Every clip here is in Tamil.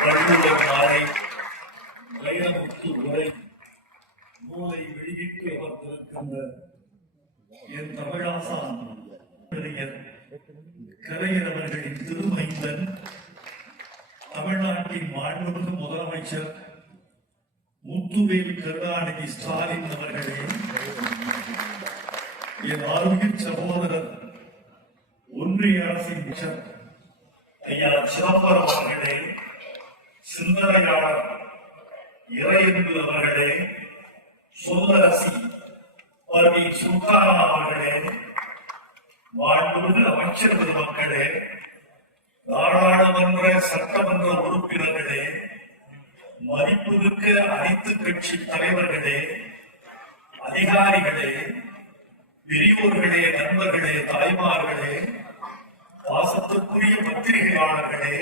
வள்ளுவர் மாலை வைரமுத்து உரை நூலை வெளியிட்டு அமர்ந்திருக்கின்ற என் தமிழாசான் கலைஞர் அவர்களின் திருமைந்தன் தமிழ்நாட்டின் மாண்புமிகு முதலமைச்சர் முத்துவேல் கருணாநிதி ஸ்டாலின் அவர்களே, என் ஆரோக்கிய சகோதரர் ஒன்றிய அரசின் ஐயா சிதம்பரம் அவர்களே, சிந்தனையாளர் இறையன்பு அவர்களே, சொல்லரசி பர்வீன் சுல்தானா அவர்களே, மாண்புமிகு அமைச்சர் பெருமக்களே, நாடாளுமன்ற சட்டமன்ற உறுப்பினர்களே, மதிப்புமிக்க அனைத்து கட்சி தலைவர்களே, அதிகாரிகளே, பெரியோர்களே, நண்பர்களே, தாய்மார்களே, பாசத்திற்குரிய பத்திரிகையாளர்களே,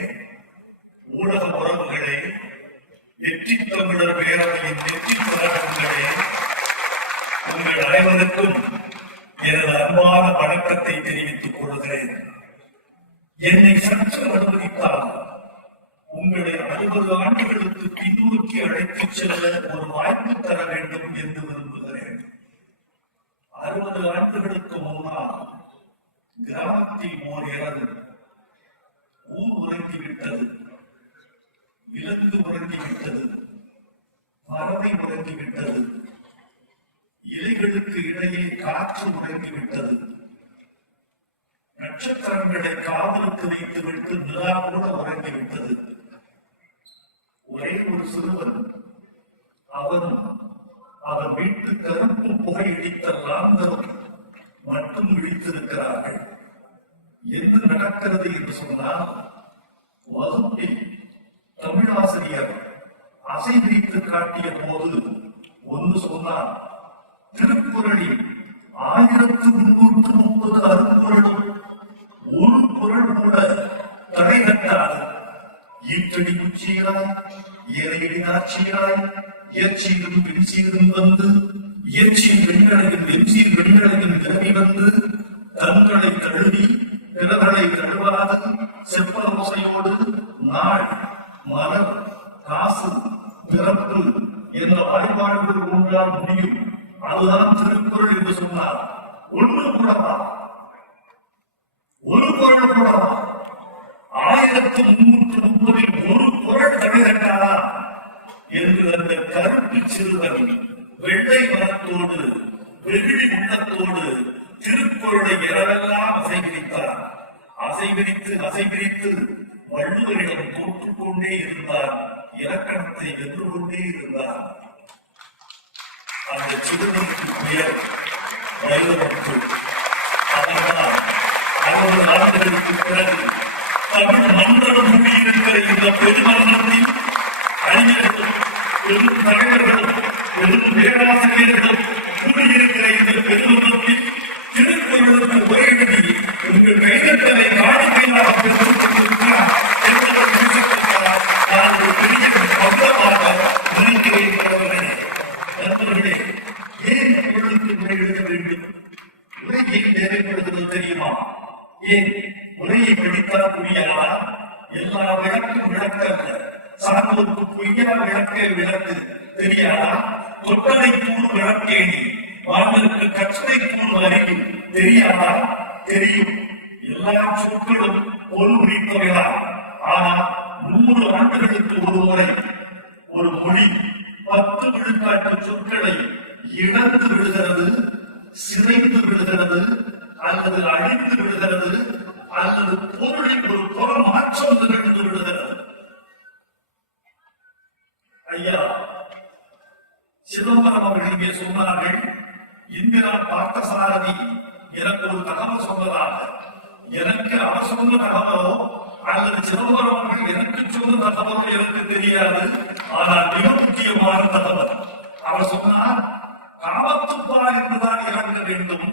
ஊடக உறவுகளே, வெற்றி தமிழர் பேரவையின் வெற்றி கழகங்களே, உங்கள் அனைவருக்கும் எனது அன்பான வணக்கத்தை தெரிவித்துக் கொள்கிறேன். என்னை சற்று அனுமதித்தால் உங்களை 60 ஆண்டுகளுக்கு பின்னோக்கி அழைத்துச் செல்ல ஒரு வாய்ப்பு தர வேண்டும் என்று விரும்புகிறேன். 60 ஆண்டுகளுக்கு முன்னால் கிராமத்தில் ஓர் இரவு ஊர் உறங்கிவிட்டது, விலங்கு உறங்கிவிட்டது, பறவை உறங்கிவிட்டது, இலைகளுக்கு இடையே காற்று உறங்கிவிட்டது, நட்சத்திரங்களை காதலுக்கு வைத்துவிட்டு நிலா கூட உறங்கிவிட்டது. ஒரே ஒரு சிறுவன், அவன் வீட்டு கருப்பு புகையடித்த லாந்தர் மட்டும் விழித்திருக்கிறார்கள். என்ன நடக்கிறது என்று சொன்னால், வகுப்பில் தமிழாசிரியர் அசை விரித்து காட்டிய போது ஒன்று சொன்னார், திருக்குறளில் 1330 அருக்குறளும் ஒரு குறள் கூட தடை கட்டாது. ஈற்றடி குச்சியாய் ஏழையடினாட்சியாய் இயற்சியிலும் பிரிசீரும் வந்து இயற்சியின் வெண்களையும் வெம்சீர் வெண்களையும் நிரம்பி வந்து தங்களை தழுவி பிறர்களை தழுவாது செப்பலோசையோடு நாள் மலர் காசு பிறப்பு என்ற வழிபாடுகள் ஒன்றால் முடியும். அதுதான் திருக்குறள் என்று சொன்னார். ஒன்று கூடவா, ஒரு குறள் கூடவா? 1330 ஒரு குறள் தடைகட்டாரா என்று அந்த கருப்பு சிறுவன் வெள்ளை மனத்தோடு வெகுளி உள்ளத்தோடு திருக்குறளை இரவெல்லாம் அசைவிரித்தார். அசைவிரித்து வள்ளுவரிடம் தோற்றுக்கொண்டே இருந்தார், இலக்கணத்தை வென்று கொண்டே இருந்தார். அந்த சிறுவனுக்கு பெயர் வைரமுத்து. அதனால் 60 ஆண்டுகளுக்கு பிறகு தமிழ் மன்றம் கூடியிருக்கிற இந்த பெருமன்றத்தில் அறிஞர்களும் பெரும் தலைவர்களும் பெரும் பேராசிரியர்களும் கூடியிருக்கிற இந்த பெருமன்றத்தில் திருக்குறளுக்கு உரையிடி உங்கள் கைதட்டலை காணிக்கையாக பெற்றுக் கொண்டிருக்கிறார் என்பதை குறிப்பிட்டிருக்கிறார். நான் ஒரு பெரிய பந்தமாக நினைக்கிறேன். நண்பர்களே, ஏன் குறளுக்கு உரை எழுத வேண்டும்? உரை ஏன் தேவைப்படுகிறது தெரியுமா? ஏன் உரையை படித்தால் புரியாதா? எல்லா விளக்கும் விளக்கல்ல, சார்ந்தோருக்கு பொய்யா விளக்கு தெரியாதா? தொட்டதை கூறு விளக்கேணி வாழ்ந்ததற்கு கற்றதை கூறு அறியும் தெரியாதா? தெரியும். எல்லா சொற்களும் ஒரு உரித்தவைதான். ஆனால் 100 ஆண்டுகளுக்கு ஒரு முறை ஒரு மொழி 10 விழுக்காட்டு சொற்களை இழந்து விடுகிறது, சிதைந்து விடுகிறது, அல்லது அழிந்து விடுகிறது, அல்லது பொருளில் ஒரு புற மாற்றம் நிகழ்ந்து விடுகிறது. ஐயா சிதம்பரம் அவர்கள் இங்கே சொன்னார்கள், இந்திரா பார்த்தசாரதி எனக்கு ஒரு தகவல் சொன்னதாக. எனக்கு அவர் சொன்ன தகவலோ அல்லது சிதம்பரம் அவர்கள் எனக்கு சொன்ன தகவலோ எனக்கு தெரியாது. ஆனால் மிக முக்கியமான தகவல் அவர் சொன்னார், காமத்துப்பால் என்றுதான் இறங்க வேண்டும்.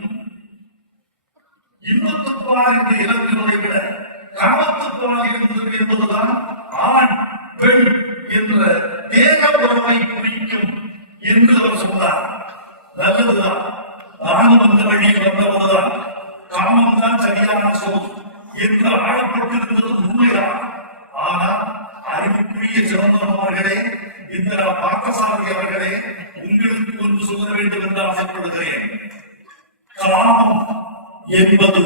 இன்பத்துப்பால் என்று இறங்குவதை விட காமத்துப்பால் என்பதுதான் ஆண் பெண் என்ற தேக உறவை குறிக்கும் என்று அவர் சொன்னார். நல்லதுதான், நானும் அந்த வழியில் வந்தவதுதான். காமம் தான் சரியான சொல் என்று ஆழப்பட்டிருந்தது உண்மைதான். ஆனால் அறிவுக்குரிய அன்புக்குரிய சிதம்பரம் அவர்களே, இந்திரா பார்த்தசாரதி அவர்களே, உங்களுக்கு ஒன்று சொல்ல வேண்டும் என்று ஆசைப்படுகிறேன். காமம் என்பது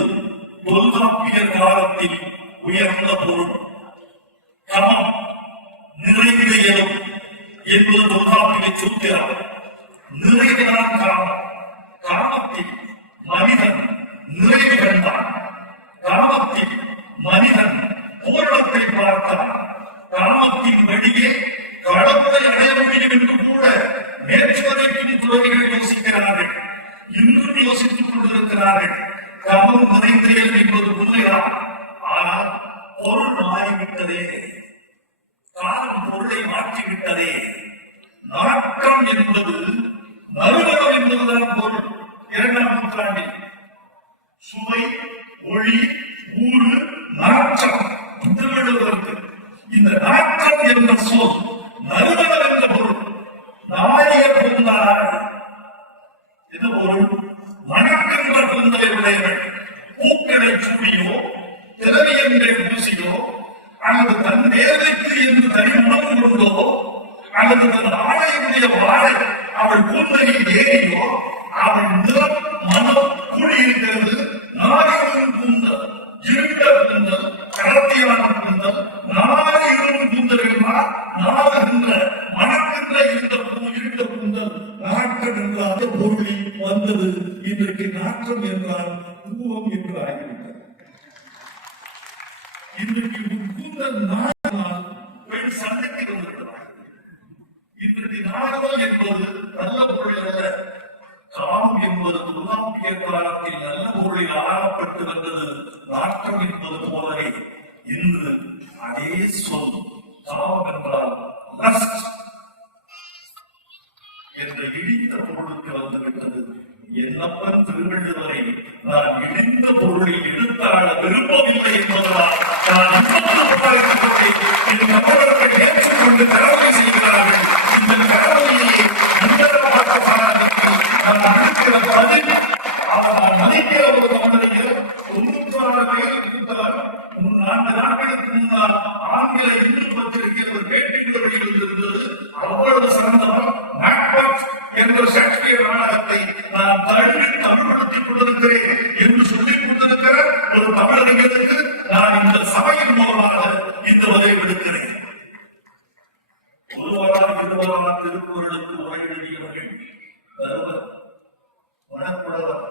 தொல்காப்பியர் காலத்தில் உயர்ந்த பொருள். கமம் நிறைந்த இடம் என்பது தொல்காப்பிய சூத்திரம். நிறைவுதான் காமம். காமத்தில் மனிதன் நிறைவு கண்டான். காமத்தில் மனிதன் பூரணத்தை பார்த்தான். காமத்தின் வழியே கடவுளை அடைய முடியும் என்று கூட நேற்று வரைக்கும் துறவிகள் யோசிக்கிறார்கள், இன்னும் யோசித்துக் கொண்டிருக்கிறார்கள். காமம் நிறைந்தேன் என்பது உண்மைதான். ஆனால் பொருள் மாறிவிட்டதே, காலம் பொருளை மாற்றிவிட்டதே. நாட்டம் என்பது நறுமணம் என்பதுதான் பொருள். 2ஆம் நூற்றாண்டில் சுவை, ஒளி, ஊறு, நாற்றம் திருவள்ளுவருக்கு இந்த நாற்றம் என்ற சொல் நறுமணம் என்ற பொருள். நாரிய பொருந்தார் இது பொருள். மணக்கின்ற பொருந்தலை உடையவள் பூக்களை சூடியோ திரவியங்களை பூசியோ அல்லது தன் தேவைக்கு என்று தனிமணம் கொண்டோ அல்லது தன் ஆடையுடைய வாழை அவள் கூந்தலில் ஏறியோ அவள் நிறம் மனம் கூடியிருக்கிறது. நாரியும் கூந்தல், இருண்ட கூந்தல், கடத்தியான கூந்தல், நாரியும் கூந்தல் என்றால் நாடுகின்ற மணக்கின்ற இருந்த இருண்ட கூந்தல் நாட்டம் என்ற அந்த பொருளில் வந்தது. இன்றைக்கு நாற்றம் என்றால் பூவம் என்று ஆகிவிட்டது. இன்றைக்கு கூந்தல் நாடால் பெண் சண்டைக்கு வந்திருக்கிறார். இன்றைக்கு நாடுதல் என்பது நல்ல பொருள் அல்ல. காமம் என்பது தொல்காப்பியர் காலத்தில் நல்ல பொருளில் ஆளப்பட்டு வந்தது. நாட்டம் என்பது போலவே இன்று அதே சொல் காமம் என்றால் லஸ்ட் என்ற இழிந்த பொருளுக்கு வந்துவிட்டது. என்னப்பன் திருவள்ளுவரை நான் இழிந்த பொருளை எடுத்தாள விரும்பவில்லை என்பதால் நான் இந்த தமிழர்கள் ஏற்றுக்கொண்டு கடமை செய்கிறார்கள். இந்த கடமையை அவர் மதிக்கிற ஒரு தமிழர்கள் 96 வயதுக்கு 4 நாட்களுக்கு முன்னால் ஆங்கில இந்து பத்திரிகையில் ஒரு பேட்டிக்கு வெளியிட்டிருந்தது. அவ்வளவு சிறந்தவர். மேக்பெத் என்ற ஷேக்ஸ்பியர் நாடகத்தை நான் தமிழ்படுத்திக் கொண்டிருக்கிறேன் என்று சொல்லிக் கொண்டிருக்கிற ஒரு தமிழறிஞருக்கு நான் இந்த சபையின் மூலமாக இந்த உதவி விடுக்கிறேன். ஒருவராக திருக்குறளுக்கு உரை எழுதியவர்கள் தருவர், மணப்புடவர்,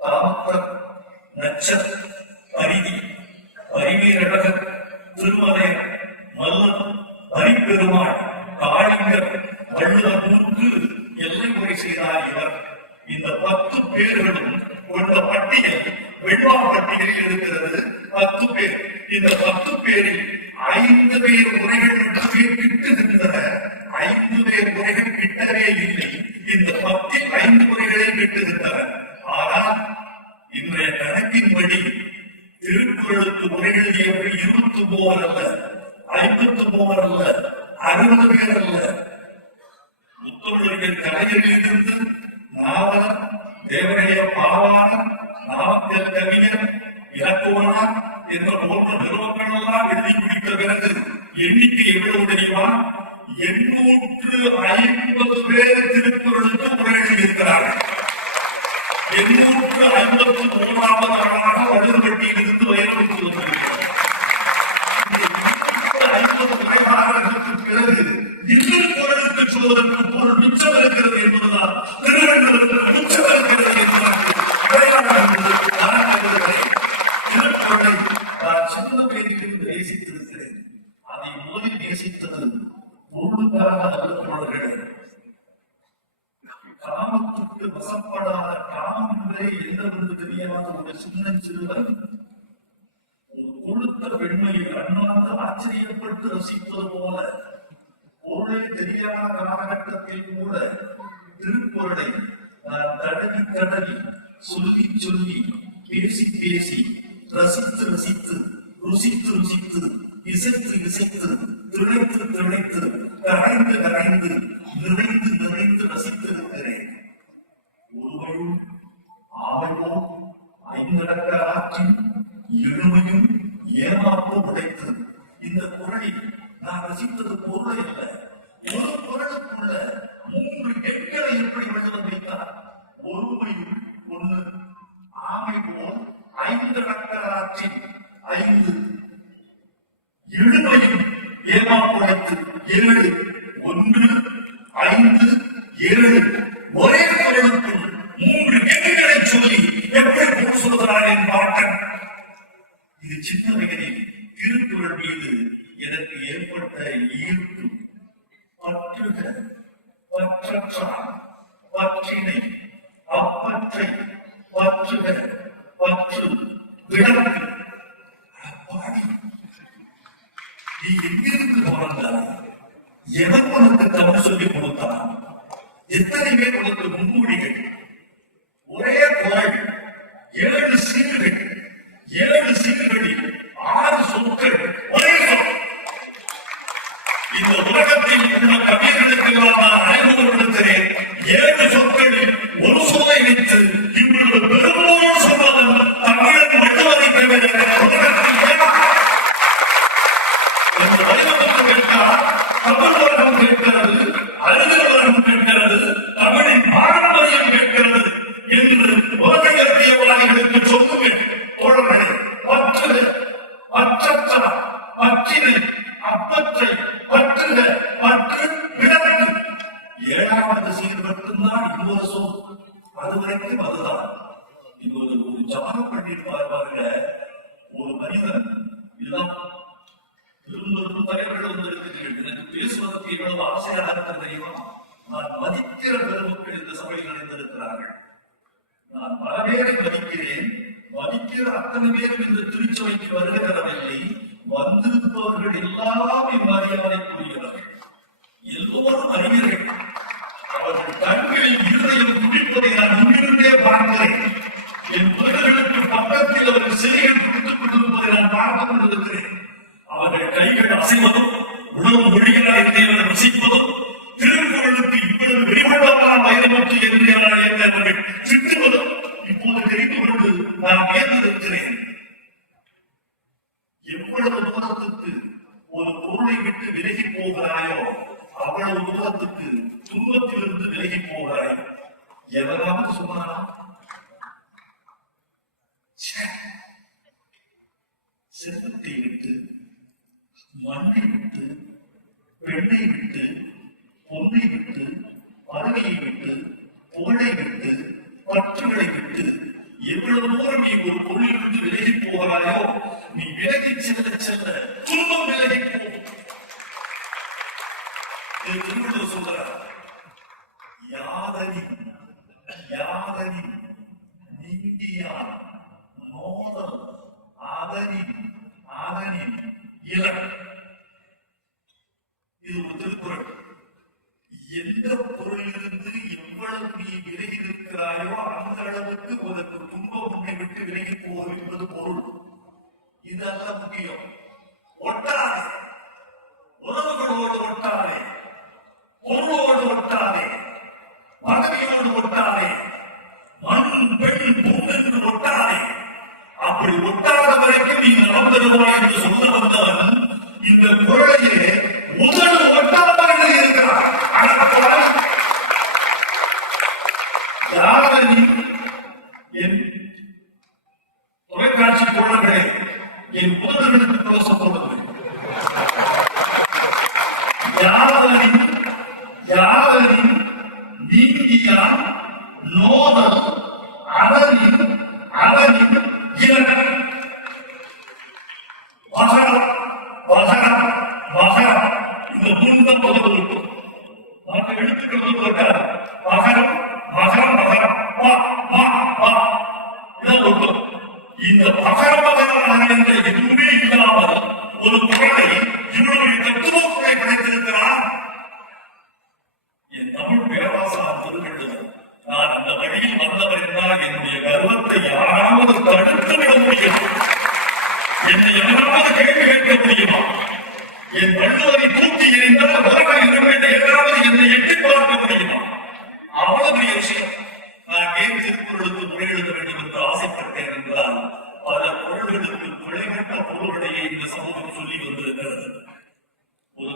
தாமப்பர், நச்சர், பரிதி, பரிவீரழகர், திருமலையர், மல்லன், பரிப்பெருமாள், காளிங்கர், வள்ளுவருக்கு எல்லை முறை செய்தார் இவர். இந்த 10 பேர்களும் கொண்ட பட்டியல் வெண்பா பட்டியலில் இருக்கிறது. 10 பேர். இந்த 10 பேரில் 5 பேர் உரைகள் மட்டுமே கிட்டுகின்றன. 5 பேர் உரைகள் கிட்டவே இல்லை. இந்த 10 5 உரைகளை கிட்டுகின்றன. ஆனால் இன்றைய கணக்கின்படி திருக்குறளுக்கு உரை எழுதியவர்கள் 23 அல்ல, 53 அல்ல, 60 பேர் அல்ல. முத்தமிழர்கள் கலைஞர்களிலிருந்து நாவலர், தேவரைய பாவாணர், நாமக்கல் கவிஞர், இலக்குவனார் என்ற போன்ற நிறுவனங்கள் எல்லாம் எழுதி முடித்த பிறகு எண்ணிக்கை எவ்வளவு தெரியுமா? 850 பேர் திருக்குறளுக்கு உரை எழுதியிருக்கிறார்கள். 853வது ஆளாக வடுகப்பட்டியில் இருந்து வயலுக்கு வந்திருக்கிறார். 50 உரையாளர்களுக்கு பிறகு இன்னும் குரலுக்கு சொல்வதற்கு பொருள் மிச்சம் இருக்கிறது என்பதுதான் திருவள்ளுவருக்கு மிச்சம் இருக்கிறது என்பதற்கு திருக்குறளை நான் சின்ன பேரிலிருந்து நேசித்திருக்கிறேன். அதை முதலில் நேசித்தது பொருளுக்காக அலுவலர்களே. காமத்துக்கு வசப்படாத காமம் என்பதே என்னவென்று தெரியாத ஒரு சின்ன சிறுவன் ஒரு கொழுத்த பெண்மையை அண்ணாந்து ஆச்சரியப்பட்டு ரசிப்பது போல பொருளே தெரியாத காலகட்டத்தில் கூட திருக்குறளை நான் தடவி தடவி சொல்லி சொல்லி பேசி பேசி ரசித்து ரசித்து ருசித்து ருசித்து இசைத்து இசைத்து திளைத்து திளைத்து கரைந்து கரைந்து நிறைந்து நிறைந்து ரசித்திருக்கிறேன். ஒருவரும் ஆமையும் 5 நடக்க ஆற்றின் எழுமையும் ஏமாப்பும் உடைத்து இந்த குரலை நான் நான் ரசித்தது பொருளை அல்ல, ஒரு பொருளுக்குள்ள 3 எண்களை எப்படி வள்ளுவன் வைத்தார்? ஒருமையுள் ஒன்று, ஆமை போல் 5 நக்கராற்றின் 5, எழுமையும் ஏமாப்புறத்து 7, 1, 5, 7 ஒரே பொருளுக்குள் 3 எண்களை சொல்லி எப்படி பொருள் சொல்கிறார் என் பாட்டன். இது சின்ன வயதில் திருக்குறள் மீது எனக்கு ஏற்பட்ட ஈர்ப்பு. பற்றுக பற்றற்றான் பற்றினை அப்பற்றை பற்றுக பற்று விடக்கு. நீ எங்கிருந்து பிறந்தாய்? எனக்கு உனக்கு தமிழ் சொல்லிக் கொடுத்தான்? எத்தனை பேர் உனக்கு முன்மொழிகள்? ஒரே குரல், 7 சீர்கள், 7 சீர்களில் 6 சொற்கள் ஒரே சொல். இந்த உலகத்தில் உள்ள கவிஞர்களுக்கெல்லாம் நான் அறிமுகப்படுத்துகிறேன். 7 சொற்களில் ஒரு சொல்லை வைத்து இவ்வளவு பெரும்போடு சொன்னதும் தமிழன் வள்ளுவரை தவிர இந்த வடிவம் கேட்கிறார், தமிழ் உலகம் கேட்கிறது, அறிஞர் உலகம் கேட்கிறது, தமிழின் பாரம்பரியம் கேட்கிறது என்று உலக இலக்கியவாதிகளுக்கு சொல்லுவேன். தோழர்களே, பற்று பற்றற்ற பற்றினை அப்பற்றை பற்றுக பற்று விடக்கு. 7வது சீர் மட்டும்தான் இன்னொரு சொல். அதுவரைக்கும் அதுதான். இன்னொரு ஜானம் பண்ணிட்டு பாருங்க. ஒரு மனிதன் இளம் பெரும் தலைவர்கள் வந்திருக்கிறீர்கள். எனக்கு பேசுவதற்கு இவ்வளவு ஆசையாக இருக்க தெரியுமா? நான் மதிக்கிற பெருமக்கள் இந்த சபையில் அடைந்திருக்கிறார்கள். நான் பல பேரை மதிக்கிறேன். மதிக்கிற அத்தனை பேரும் இந்த திருச்சபைக்கு வருகிறவில்லை. வந்திருப்பவர்கள் எல்லாம் இம்மரியாதைக்குரியவர்கள். எல்லோரும் அறிஞர்கள். அவர்கள் கண்களில் இருதயம் துடிப்பதை நான் முன்னிருந்தே பார்க்கிறேன். என் பிள்ளைகளுக்கு பக்கத்தில் அவர்கள் சிலைகள் துடித்துக் கொண்டிருப்பதை நான் பார்த்துக் கொண்டிருக்கிறேன். அவர்கள் கைகள் அசைவதும், உணவு மொழிகளால் தேவன் ருசிப்பதும், திருக்குறளுக்கு இவ்வளவு வெளிவள்ளலாம் வைரமுற்று என்று அவர்கள் திட்டுவதும் இப்போது தெரிந்து கொண்டு நான் வியந்திருக்கிறேன். எவ்வளவு தூரத்துக்கு ஒரு பொருளை விட்டு விலகி போகிறாயோ அவ்வளவு தூரத்துக்கு துன்பத்திலிருந்து விலகி போகிறாய். எவராவது சொன்னாரா? செல்வத்தை விட்டு, மண்ணை விட்டு, பெண்ணை விட்டு, பொன்னை விட்டு, பதவியை விட்டு, புகழை விட்டு, பற்றுகளை விட்டு எவ்வளவு தூரம் நீ ஒரு பொருளிலிருந்து விலகி போகிறாயோ நீ விலகி செல்ல செல்ல துன்பம் விலகி போகும். திருவள்ளுவர் சொல்றார், யாதனின் யாதனின் நீங்கியான் நோதல் அதனின் அதனின் இலக்கு. இது ஒரு திருக்குறள். எந்த பொருளிலிருந்து எவ்வளவு நீ விலகி இருக்கிறாயோ அந்த அளவுக்கு உனக்கு துன்பம் உன்னை விட்டு விலகி போகும் என்பது பொருள். இதெல்லாம் முக்கியம். ஒட்டாதே, உறவுகளோடு ஒட்டாதே, பொருளோடு ஒட்டாதே, பதவியோடு ஒட்டாதே, மண் பெண் பொன் என்று ஒட்டாதே. அப்படி ஒட்டாத வரைக்கும் நீ நலம் பெறுவாய் என்று சொல்ல வந்தவன் இந்த குரலையே முதல் ஒட்டாமல் இருக்கிறார். என் தொலைக்காட்சி தோழர்களே, என் புதர்களுக்கு தோசம் போடுவது யாதனின் யாதனின் நீங்கியான் நோதல் அதனின் அதனின் இலக்கு. மகரம் மகரம் மகரம் இந்த மூன்று பகுதி மற்ற எழுத்துக்கள் போட்டார். மகரம் மகரம் மகரம் இந்த மகர மகரம் என்ற எதுவுமே இல்லாமல் ஒரு குரலை இவருடைய தத்துவத்தை படைத்திருக்கிறார் என் தமிழ் பேராசார் திருவள்ளுவர். நான் அந்த வழியில் வந்தவர் என்றால் என்னுடைய கர்வத்தை யாராவது தடுத்து விட முடியும்? என்னை யாராவது கேள்வி கேட்க முடியுமா? என் வள்ளுவரை தூக்கி எறிந்தால் யாராவது என்னை எட்டி பார்க்க முடியுமா? அவ்வளவு பெரிய விஷயம். நான் ஏன் திருக்குறளுக்கு முறை எழுத வேண்டும் என்று ஆசைப்பட்டேன் என்றால் பல பொருள்களுக்கு பிழைகட்ட பொருள்களையே இந்த சமூகம் சொல்லி வந்திருக்கிறது. ஒரு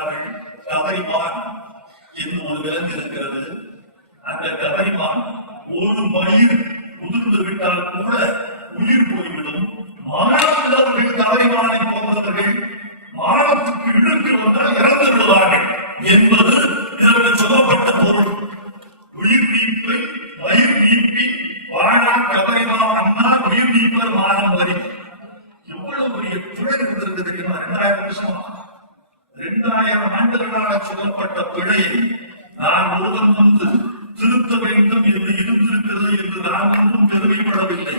சொன்னார்கள், கவரிமான் என்று ஒரு விலங்கு இருக்கிறது. அந்த கவரிமான் ஒரு மயிர் உதிர்ந்து விட்டால் கூட உயிர் போய்விடும். மாணவர்கள் கவரிமானை போன்றவர்கள் மாணவத்துக்கு இழுக்கு வந்தால் இறந்து விடுவார்கள் என்பது இதற்கு சொல்லப்பட்ட பொருள். உயிர் நீப்பை மயிர் நீப்பி வாழா கவரிமா அண்ணா உயிர் நீப்பர் மானம் வரி. எவ்வளவு பெரிய பிழை இருந்திருக்கு தெரியுமா? 2000 வருஷமா 2000 ஆண்டுகளாக சொல்லப்பட்ட பிழையை நான் ஒருவன் வந்து திருத்த வேண்டும் என்று இருந்திருக்கிறது என்று நான் ஒன்றும் பெருமைப்படவில்லை.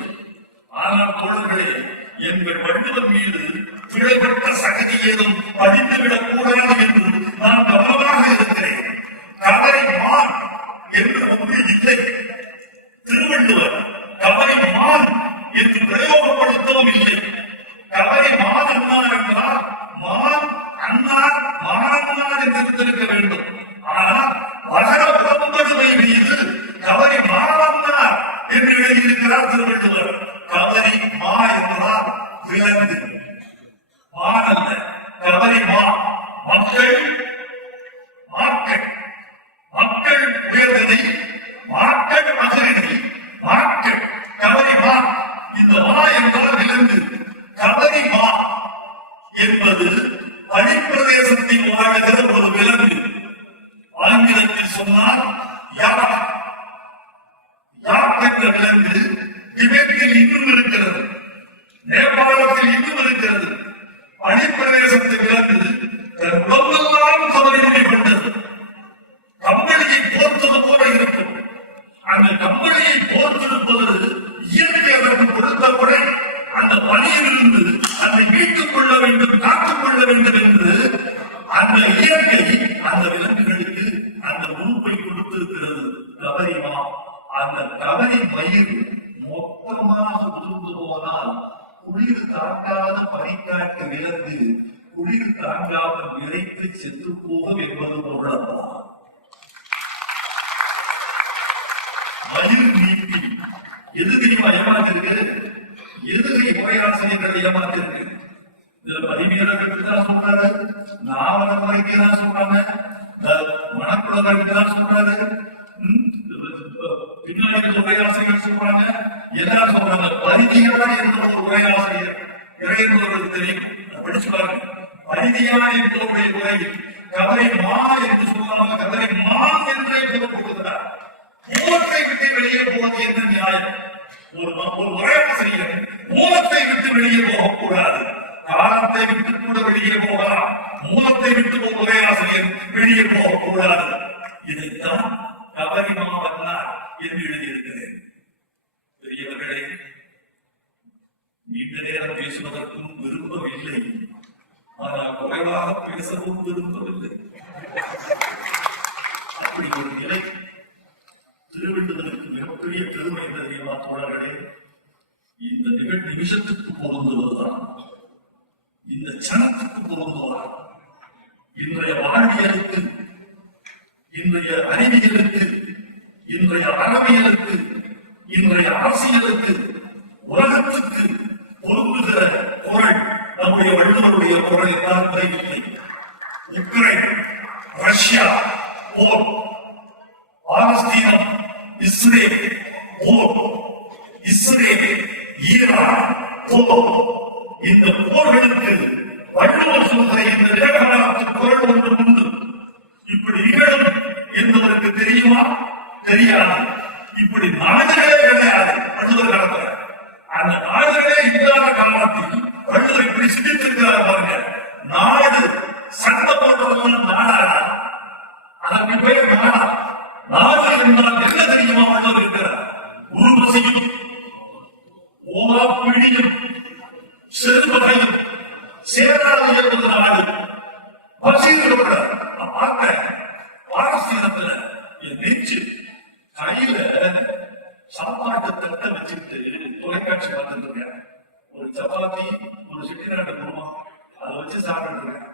ஆனால் தோழர்களே, எங்கள் வள்ளுவர் மீது பிழைப்பட்ட சகதி ஏதும் படித்துவிடக் கூடாது என்று நான் கவனமாக இருக்கிறேன். கவரை மான் என்று ஒன்று இல்லை. திருவள்ளுவர் கவரை மான் என்று பிரயோகப்படுத்தவும் இல்லை. கவரை மான் அண்ணார் என்றால் மான் அண்ணார் மானன்னார் என்று இருந்திருக்க வேண்டும். ஆனால் வளர உடம்படுமை மீது கவரை மானன்னார் என்று எழுதியிருக்கிறார் திருவள்ளுவர். கவரி மா என்றால் விலங்கு, மான் அல்ல. கவரி மா மக்கள் மாக்கள், மக்கள் உயர்ந்ததை மாக்கள் மகளிரை மாக்கள் கவரி மா. இந்த மா என்றால் விலங்கு. கவரி மா என்பது அடிப்பிரதேசத்தில் வாழ்கிற ஒரு விலங்கு. ஆங்கிலத்தில் சொன்னால் யாக். யாக் என்ற விலங்கு திபெத்தில் இன்னும் இருக்கிறது, நேபாளத்தில் இன்னும் இருக்கிறது. அடிப்பிரதேசத்தில் விலங்கு தன் உடம்பெல்லாம் கவரிமொழி கொண்டது. கம்பளியை போர்த்தது போல இருக்கும். அந்த கம்பளியை போர்த்திருப்பது இயற்கை அதற்கு கொடுத்த முறை. அந்த பணியிலிருந்து அதை மீட்டுக் கொள்ள வேண்டும், காத்துக் கொள்ள வேண்டும் என்று அந்த இயற்கை அந்த விலங்குகளுக்கு அந்த உறுப்பை கொடுத்திருக்கிறது. கவரிமா. அந்த கவரி மயிர் மொத்தமாக உதிர்ந்து போனால் குளிர் தாங்காத பனிக்காட்டு விலங்கு குளிர் தாங்காமல் விரைத்து செத்து போகும் என்பது பொருளப்பா. மயிர் நீட்டி எது தெரியுமா ஏமாத்திருக்கு? எதுகை உரையாசிரியர்கள் ஏமாத்திருக்கு. இதுல பதிவீரர்களுக்கு தான் சொல்றாரு, நாவலர்களுக்கு தான் சொல்றாங்க, மணக்குளர்களுக்கு தான் சொல்றாரு, பின்னாடி உரையாசிரியர்கள் சொல்றாங்க, எல்லாரும் சொல்றாங்க. பரிதியாய் என்ற ஒரு உரையாசிரியர் இறைவர்களுக்கு தெரியும், படிச்சு பாருங்க. பரிதியாய் என்பவருடைய உரை கவரை மா என்று சொல்லாம கவரை மான் என்றே கொடுக்கிறார். மூலத்தை விட்டு வெளியே போவது என்ன நியாயம்? ஒரு உரையாசிரியர் மூலத்தை விட்டு வெளியே போகக்கூடாது. காலத்தை விட்டு கூட வெளியே போகலாம், மூலத்தை விட்டு ஒரு உரையாசிரியர் வெளியே போகக்கூடாது. இதைத்தான் கவரிமா வந்தார் என்று எழுதியிருக்கிறேன். பெரியவர்களே, நீண்ட நேரம் பேசுவதற்கும் விரும்பவில்லை, ஆனால் குறைவாக பேசவும் விரும்பவில்லை. அப்படி ஒரு நிலை திருவள்ளுவருக்கு மிகப்பெரிய பெருமை தெரியுமா தோழர்களே? இந்த நிமிஷத்துக்கு பொருந்துவதுதான், இந்த சனத்துக்கு பொருந்துவார். இன்றைய வாழ்வியலுக்கு, இன்றைய அறிவியலுக்கு, இன்றைய அறவியலுக்கு, இன்றைய அரசியலுக்கு, உலகத்துக்கு பொருந்துகிற குரல் நம்முடைய வள்ளுவருடைய குரல் தான் இல்லை. உக்ரைன், ரஷ்யா போர், பாலஸ்தீனம், இஸ்ரேல் போர், இஸ்ரேல் ஈரான் போர். இந்த போர்களுக்கு வள்ளுவர் சொல்கிற இந்த நிலவரத்து குரல் ஒன்று உண்டு. இப்படி நிகழும் என்பதற்கு தெரியுமா? தெரியாது. இப்படி நாடுகளே கிடையாது வள்ளுவர் காலத்தில். அந்த நாடுகளே இல்லாத காலத்தில் வள்ளுவர் இப்படி சிந்தித்திருக்கிறார் பாருங்க. நாடு சட்ட போன்றதெல்லாம் நாடாடா, அதற்கு பெயர் நாடா. நாடு என்றால் என்ன தெரியுமா? வள்ளுவர் இருக்கிறார். உருவசையும் ஓவா பிடியும் செல்வகையும் சேராது என்பது நாடு. பசீரோட பார்க்க பாரசீகத்துல என் நெஞ்சு கையில சாப்பாட்டு தட்டை வச்சுட்டு தொலைக்காட்சி பார்த்துட்டு இருக்கேன். ஒரு சப்பாத்தி, ஒரு சிட்டிநாட்டு குருமா, அதை வச்சு சாப்பிட்டு இருக்கேன்.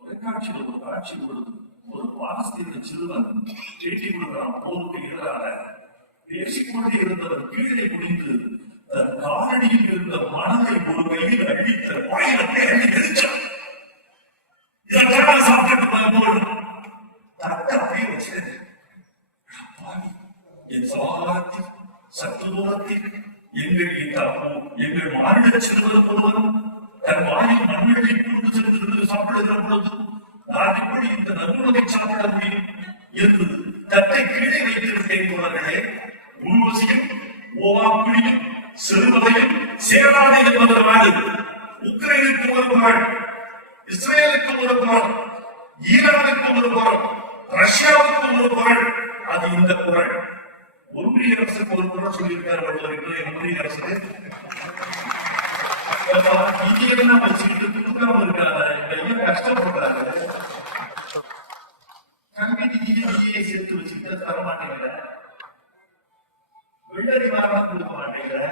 தொலைக்காட்சியில் ஒரு காட்சி கொடுத்து ஒரு பாலஸ்தீன சிறுவன் பேட்டி கொடுக்கிறான். போருக்கு எதிராக பேசிக்கொண்டே இருந்தவர் கீழே குனிந்து தன் காலடியில் இருந்த மணலை ஒரு கையில் அழித்த வாயிலத்தை அள்ளி எரிச்சார். இதற்காக சாப்பிட்டு போகணும். தட்டை அப்படியே வச்சு என் சமாதானத்தில் சற்று தூரத்தில் எங்கள் மாநில சிறுவர் முழுவதும் தன் வாயில் மண்வெள்ளி கொண்டு சென்று சாப்பிடுகிற பொழுது நான் எப்படி இந்த நறுமணத்தை சாப்பிட முடியும் என்று தட்டை கீழே வைத்திருக்கேன். தோழர்களே, உள்வசியும் ஓவாக்குழியும் சிறுவதையும் சேராதே என்பது நாடு. உக்ரைனுக்கு ஒரு குரல், இஸ்ரேலுக்கு ஒரு குரல், ஈரானுக்கு ஒரு குரல், ரஷ்யாவுக்கு ஒரு குரல். அது இந்த குரல். ஒன்றிய அரசுக்கு ஒரு குரல் சொல்லியிருக்கார் வள்ளுவர். ஒன்றிய அரசுக்கு நிதியெல்லாம் வச்சுக்கிட்டு கொடுக்காம இருக்காங்க, கஷ்டப்படுறாங்க. கல்வி நிதியை சேர்த்து வச்சுக்கிட்டு தர மாட்டேங்கிற, வெள்ளரி வாரம் கொடுக்க மாட்டேங்கிற,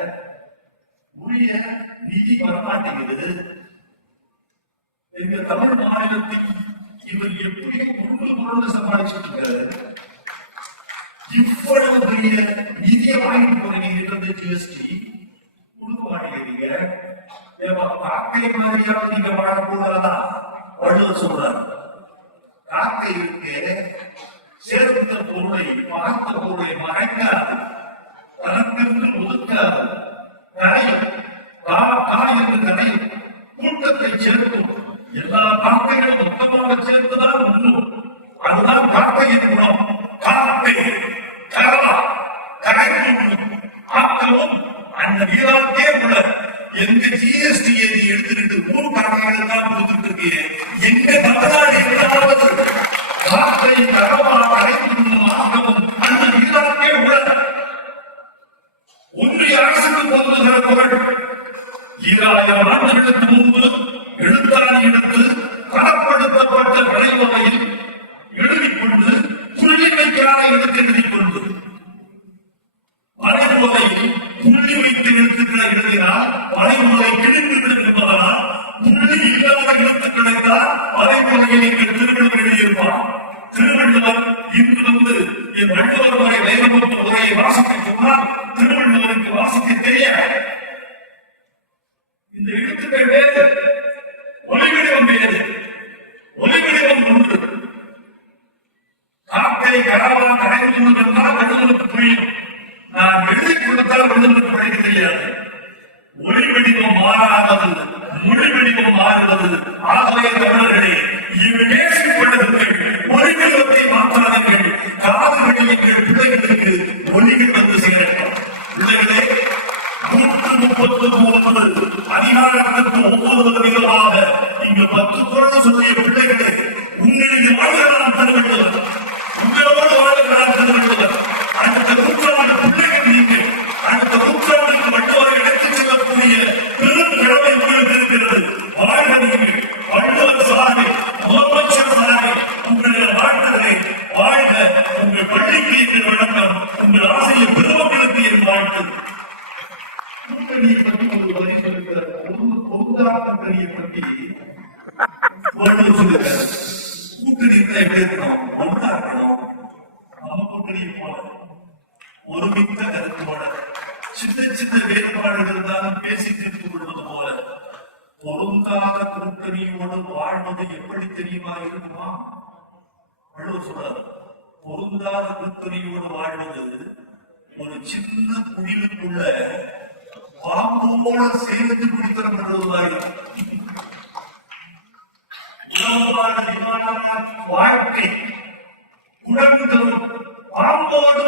உரிய நிதி வரமாட்டேங்குது. எங்க தமிழ் மாநிலத்தில் இவர் எப்படி பொருள் சமாளிச்சுட்டு இருக்காரு? இவ்வளவு பெரிய நிதியை வாங்கிட்டு போறீங்க, ஜிஎஸ்டி கொடுக்க மாட்டேங்கிறீங்க. காக்கை மாதிரியாவது நீங்க வாழக்கூடாதா? வள்ளுவர் சொல்றாரு. காக்கை இருக்கு, சேர்ந்த பொருளை பார்த்த பொருளை மறைக்காது, தனக்கென்று ஒதுக்காது, கரையும் என்று கரையும், கூட்டத்தை சேர்க்கும். எல்லா காக்கைகளும் மொத்தமாக சேர்த்துதான் உண்ணும். அதுதான் காக்கையின் குணம். காக்கை கரவா கரைக்கும் ஆக்கவும் அந்த வீராக்கே உள்ள எங்க ஜிஎஸ்டி எடுத்துக்கிட்டு ஊர் காக்கைகளை தான் கொடுத்துட்டு இருக்கீங்க. எங்க தமிழ்நாடு எங்காவது காக்கை கரவா கரைக்கும் ஆக்கவும் அந்த வீராக்கே உள்ள ஒன்றிய அரசுக்கு பொருளுகிற குரல். 2000 ஆண்டுகளுக்கு முன்பு எழுத்தாணி எடுத்து தரப்படுத்தப்பட்ட வரைமுறையில் எழுதிக்கொண்டு புள்ளி வைக்காத எழுத்து எழுதிக்கொண்டு வரைமுறையில் புள்ளி வைத்து எழுத்துக்களை எழுதினால் வரைமுறை கிழிந்து விடும் என்பதனால் புள்ளி இல்லாத எழுத்துக்களை தான் வரைமுறையில் எங்கள் திருவள்ளுவர் எழுதியிருப்பார். திருவள்ளுவர் இன்று என் வள்ளுவர் முறை வேதமுற்ற உரையை வாசிக்க சொன்னால் திருவள்ளுவருக்கு வாசிக்க தெரியாது. இந்த எழுத்துக்கள் வேறு, ஒலிவடிவம் வேறு. ஒலிவடிவம் ஒன்று. காக்கை கராவா கரைக்கும் என்றால் வள்ளுவருக்கு புரியும். நான் எழுதி கொடுத்தால் வள்ளுவருக்கு படிக்க தெரியாது. ஒலி வடிவம் மாறாதது, மொழி வடிவம் மாறுவது. ஆகவே தமிழர்களே, இவ் நேசிக் கொள்ளுங்கள், ஒலி வடிவத்தை மாற்றாதீர்கள். காதுகளில் எங்கள் பிள்ளைகளுக்கு ஒலிகள் வந்து சேரட்டும். பிள்ளைகளே, 133 அதிகாரத்திற்கு 9 விதமாக இங்கு 10 குரல் சொல்லிய பிள்ளைகளே, உங்களின் வாழ்கிறான் திருவள்ளுவர், உங்களோடு வாழ்கிறான் திருவள்ளுவர். அடுத்த நூற்றாண்டு பிள்ளைகள் நீங்கள், அடுத்த நூற்றாண்டுக்கு வள்ளுவரை எடுத்துச் செல்லக்கூடிய பெரும் கடமை உங்களுக்கு இருக்கிறது. வாழ்க நீங்கள், வள்ளுவர் சாலை, முதலமைச்சர் சாலை, உங்களை வாழ்த்துகிறேன். வாழ்க உங்கள் பள்ளிக்கு எங்கள் வணக்கம், உங்கள் ஆசிரியர் பெருமக்களுக்கு என் வாழ்த்து. கூட்டணியை பற்றி ஒரு வரை சொல்லுகிறார். கூட்டணியை பற்றி வள்ளுவர் சொல்லுகிறார். கூட்டணி எப்படி இருக்கணும்? ஒன்றா இருக்கணும். நம்ம கூட்டணியை போல ஒருமித்த கருத்தோட சின்ன சின்ன வேறுபாடுகள் இருந்தாலும் பேசி தீர்த்து கொள்வது போல பொருந்தாத கூட்டணியோடு வாழ்வது எப்படி தெரியுமா இருக்குமா? வள்ளுவர் சொல்றார், பொருந்தாத கூட்டணியோடு வாழ்வது ஒரு சின்ன குடிலுக்குள்ள பாம்போட சேர்ந்து குடித்தனம் பண்றதுதான். வாழ்க்கை குழந்தைகளும் பாம்போடு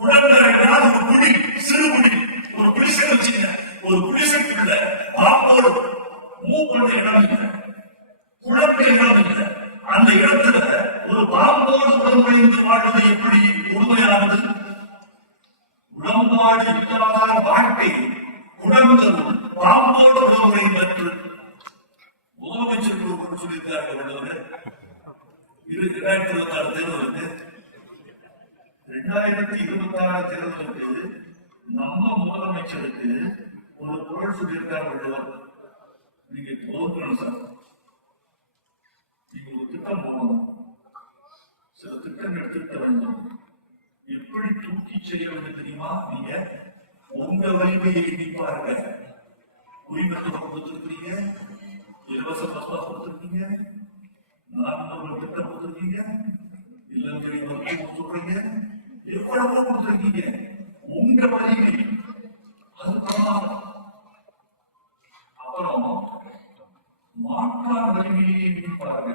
குழந்தைகள் ஒரு குடி, சிறு குடி, ஒரு குடிசை வச்சுங்க. ஒரு குடிசைக்குள்ள பாம்போடு மூவ் பண்ண இடம் இல்லை, குழந்தை இடம் இல்லை. அந்த இடத்துல ஒரு பாம்போடு உடம்படைந்து வாழ்வது எப்படி உண்மையானது? உடம்பாடு இல்லாத வாழ்க்கை குழந்தைகளும் பாம்போடு உறவுகளை பெற்று முதலமைச்சர் சொல்லியிருக்கார்கள். வள்ளுவர் 2026 தேர்தலுக்கு 2026 தேர்தலுக்கு நம்ம முதலமைச்சருக்கு ஒரு குரல் சொல்லியிருக்கார் வள்ளுவர். நீங்க தோற்கணும் சார், நீங்க ஒரு திட்டம் போகணும், சில திட்டம் எடுத்துக்க வேண்டும். எப்படி தூக்கி செய்ய வேண்டும் தெரியுமா? நீங்க உங்க வலிமையை எண்ணிப்பாருங்க. உரிமை கொடுத்திருக்கிறீங்க, இலவச பஸ் பாஸ் கொடுத்துருக்கீங்க, 400 திட்டம் கொடுத்துருக்கீங்க, இல்லங்கடி மருத்துவம் சொல்றீங்க, எவ்வளவோ கொடுத்துருக்கீங்க. உங்க வலிமை அது பிரமாதம். அப்புறம் மாற்றான் வலிமையை எண்ணி பாருங்க.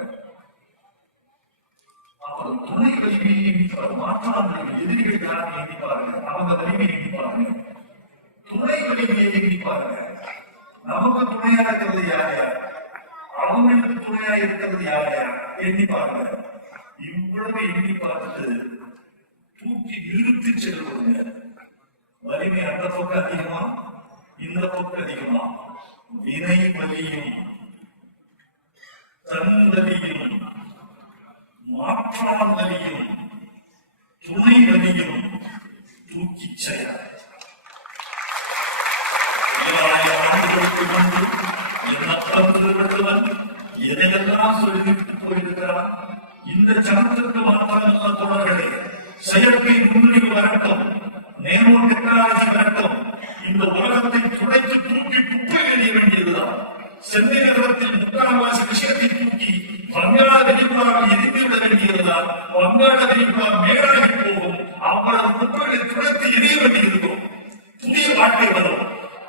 அப்புறம் துணை வலிமையை எண்ணி பாருங்க. மாற்றான் வலிமை எதிரிகள் யாரும் எண்ணி பாருங்க. அவங்க வலிமையை எண்ணி பாருங்க. துணை வலிமையை எண்ணி பாருங்க. நமக்கு துணையா இருக்கிறது யார் யார், அவங்களுக்கு துணையா இருக்கிறது யார் யார் எண்ணி பாருங்க. இவ்வளவு எண்ணி பார்த்துட்டு தூக்கி நிறுத்தி செல்வதுங்க. வலிமை அந்த பக்கம் அதிகமா, இந்த பக்கம் அதிகமா. வினை வலியும் தன் வலியும் மாற்றான் வலியும் துணை வலியும் தூக்கி செயல். 2000 ஆண்டுகளுக்கு முன்பு என்ன எதையெல்லாம் சொல்லிவிட்டு போயிருக்கிறார். இந்த சனத்திற்கு மாத்திரமல்ல தொடர்களே, செயற்கை நுண்ணுயிர் வரட்டும், நேனோ டெக்னாலஜி வரட்டும், இந்த உலகத்தை துடைத்து தூக்கி குப்பை எறிய வேண்டியதுதான். சென்னை நகரத்தில் முக்கால்வாசி விஷயத்தை தூக்கி வங்காள விரிகுடாவில் எரிந்து விட வேண்டியதுதான். வங்காள விரிகுடா மேலாகி போகும். அவ்வளவு குப்பைகளை துடைத்து எரிய வேண்டியிருக்கும். புதிய வாழ்க்கை வரும்.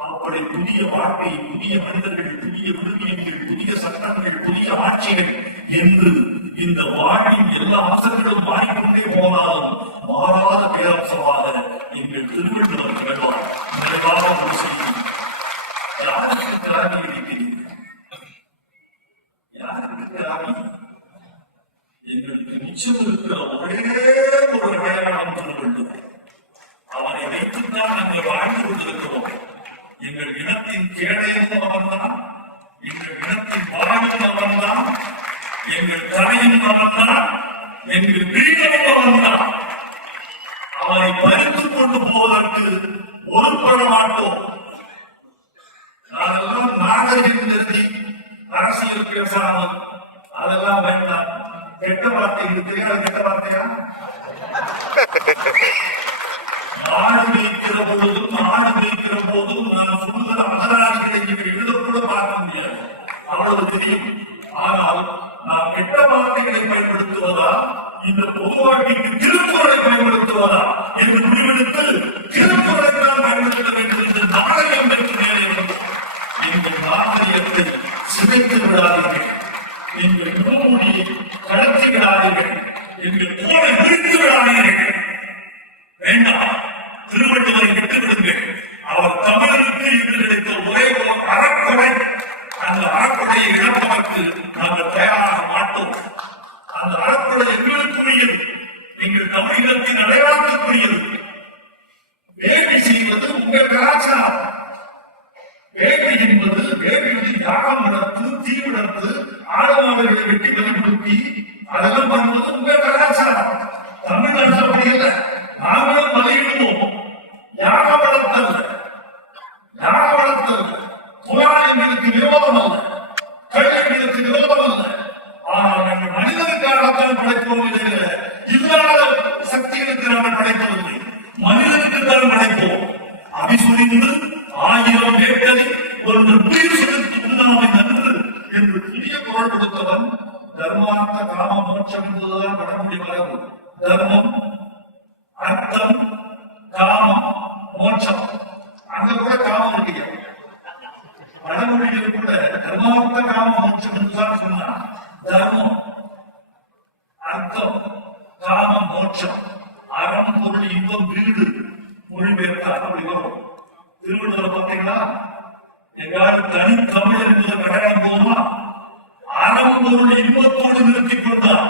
அப்படி புதிய வாழ்க்கை, புதிய மனிதர்கள், புதிய விழுமியங்கள், புதிய சட்டங்கள், புதிய ஆட்சிகள் என்று இந்த வாழ்வின் எல்லா அம்சங்களும் மாறிக்கொண்டே போனாலும் மாறாத பேரம்சமாக எங்கள் திருவள்ளுவர் வேண்டாம் நிறைவாக ஒரு செய்தி. யாருக்கு திராணி இருக்கிறீர்கள்? யாருக்கு திராணி? எங்களுக்கு நிச்சயம் இருக்கிற ஒரே ஒரு அடையாளம் திருவள்ளுவர். அவரை வைத்துத்தான் நாங்கள் வாழ்ந்து கொண்டிருக்கிறோம். எங்கள் இனத்தின் கேடயம் அவன்தான், எங்கள் இனத்தின் வாழ்வும் அவன்தான், எங்கள் கலையும் அவன்தான், எங்கள் வீரமும் அவன்தான். அவரை பறித்துக் கொண்டு போவதற்கு ஒருபட மாட்டோம். அதெல்லாம் நாகரிகம் கருதி அரசியல் பேசாமல் அதெல்லாம் வேண்டாம். கெட்ட வார்த்தை இருக்கிறீர்கள், கெட்ட வார்த்தையா? ஆடு மேய்க்கிற பொழுதும் ஆடு மேய்க்கிற போதும் நான் சொல்லுகிற அகராதிகளை நீங்கள் எழுதக்கூட பார்க்க முடியாது, அவ்வளவு தெரியும். ஆனால் நாம் கெட்ட வார்த்தைகளை பயன்படுத்துவதா, இந்த பொது வாழ்க்கைக்கு திருக்குறளை பயன்படுத்துவதா என்று முடிவெடுத்து திருக்குறளை தான் பயன்படுத்த வேண்டும் என்று நாடகம் பெற்று மேலே வந்தோம். எங்கள் நாகரிகத்தை சிதைத்து விடாதீர்கள், எங்கள் முகமூடியை கடத்தி விடாதீர்கள், எங்கள் தோலை விரித்து விடாதீர்கள். வேண்டாம், திருவள்ளுவரை விட்டுவிடுங்கள். அவர் தமிழருக்கு இன்று கிடைத்த ஒரே ஒரு அறக்கொடை. அந்த அறக்கொடையை இழப்பதற்கு நாங்கள் தயாராக மாட்டோம். அந்த அறக்கொடை எங்களுக்குரியது, எங்கள் தமிழகத்தின் அடையாளத்துக்குரியது. வேள்வி செய்வது உங்கள் கலாச்சாரம். வேள்வி என்பது வேள்வி யாகம் நடத்து, தீ வளர்த்து, ஆடமாவர்களை வெட்டி வலியுறுத்தி அதெல்லாம் பண்ணுவது உங்கள் கலாச்சாரம். தமிழ்நாட்டில் அப்படி இல்லை. நாங்களும் பலியிடுவோம். யாக வளர்த்தல், யாக வளர்த்தல் புராணம் எங்களுக்கு விரோதம் அல்ல, கல்வி எங்களுக்கு விரோதம் அல்ல. ஆனால் நாங்கள் மனிதனுக்காகத்தான் படைப்போம். இல்லாத சக்திகளுக்கு நாங்கள் படைப்பதில்லை, மனிதனுக்கு தான் படைப்போம். அபிசுரிந்து 1000 வேட்டலை ஒன்று உயிர் செலுத்தி உண்டாமை நன்று என்று புதிய குரல் கொடுத்தவன் தர்மார்த்த காம மோட்சம் என்பதுதான் வடமொழி மரபு. தர்மம், அர்த்தம், காமம், மோட்சம். அங்க கூட காமம் இல்லையா? வடமொழியில் கூட தர்மார்த்த காம மோட்சம் என்றுதான் சொன்னார். தர்மம், அர்த்தம், காமம், மோட்சம், அறம், பொருள், இன்பம், வீடு மொழிபெயர்த்தார். அப்படி வரும். திருவள்ளுவர் பார்த்தீங்களா? எங்காவது தனி தமிழ் என்பது கடையாளம் போகுமா? அறம், பொருள், இன்பத்தோடு நிறுத்திக் கொண்டார்.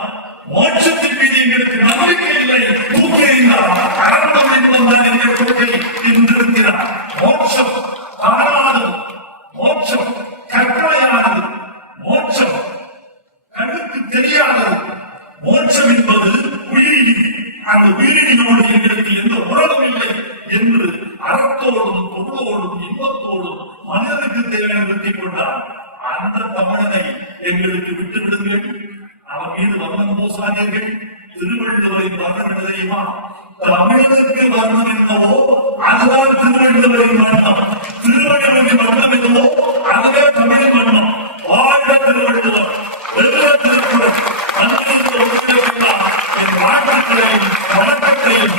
மோட்சத்தின் மீது எங்களுக்கு நம்பிக்கை இல்லை, தூக்கினார். அறம் இன்பம் தான் எங்கள் கொள்கை என்றிருக்கிறார். மோட்சம் தானானது, மோட்சம் கற்பனையானது, மோட்சம் கண்ணுக்கு தெரியாதது. மோட்சம் என்பது உயிரி. அந்த உயிரினோடு எங்களுக்கு எந்த உறவும் இல்லை என்று அறத்தோடும் பொருளோடும் இன்பத்தோடும் மனிதனுக்கு தேவையான நிறுத்திக் கொண்டார். அந்த தமிழனை எங்களுக்கு விட்டு விடுங்கள். அவன் மீது வர்ணம் பூசாதீர்கள். திருவள்ளுவரின் வர்ணம் தெரியுமா? தமிழனுக்கு வர்ணம் என்னவோ அதுதான் திருவள்ளுவரின் வர்ணம். திருவள்ளுவரின் வர்ணம் என்னவோ அதுவே தமிழின் வர்ணம். வாழ்க வாழ்த்துக்களையும் வணக்கத்தையும்